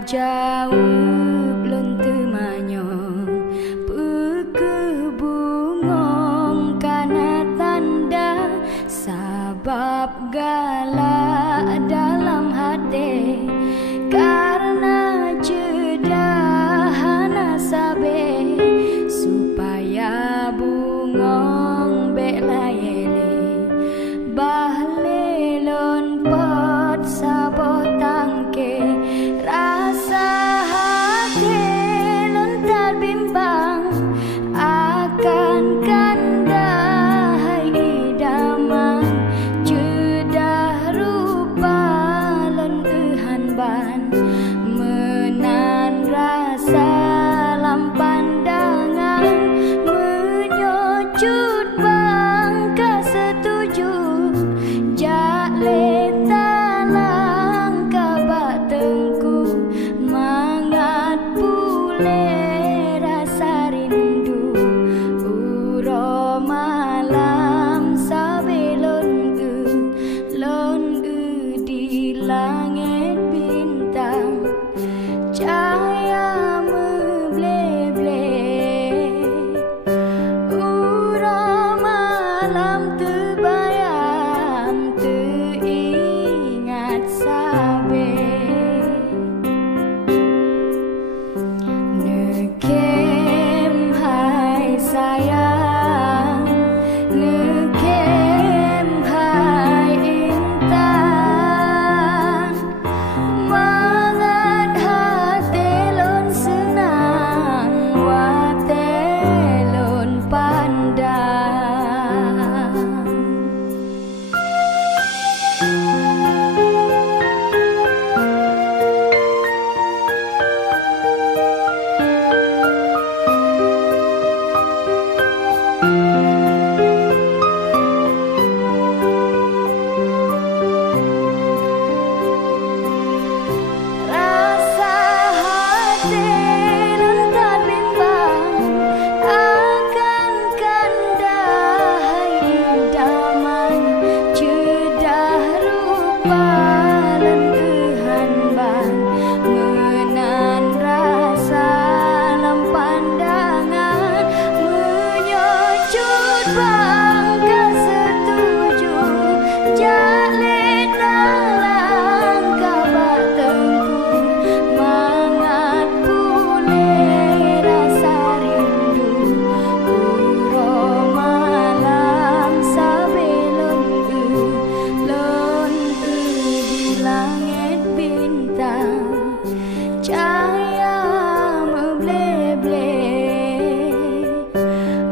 jauh belum temanyong pekebungong karena tanda sabab galak dalam hati karena cedahan sabe supaya bungong belayeli bahlelon pot sabo tangke rasa hati lontar bimbang akan kandai idaman cedah rupa lon kehanban menan rasa lam pandangan menyocut bangka setuju jale talang kabak tengku mangat pule rasa rindu uro malam sabelon di langit bintang cahaya meble-ble uro malam terbayang teringat sabe nekem hai sayang nekem hai intan mangat hati lon senang wate lon pandang rasa hati lontar bimbang akan kandai idaman cedah rupa lan kehanban menan rasa lam pandangan menyocut bangka setuju jale dalang kabak tengku mangat pule rasa rindu uro malam sabelon di langit bintang cahaya meble-ble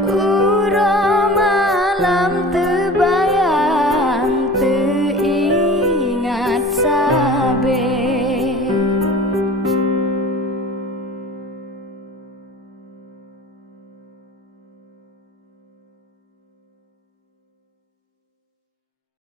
uro malam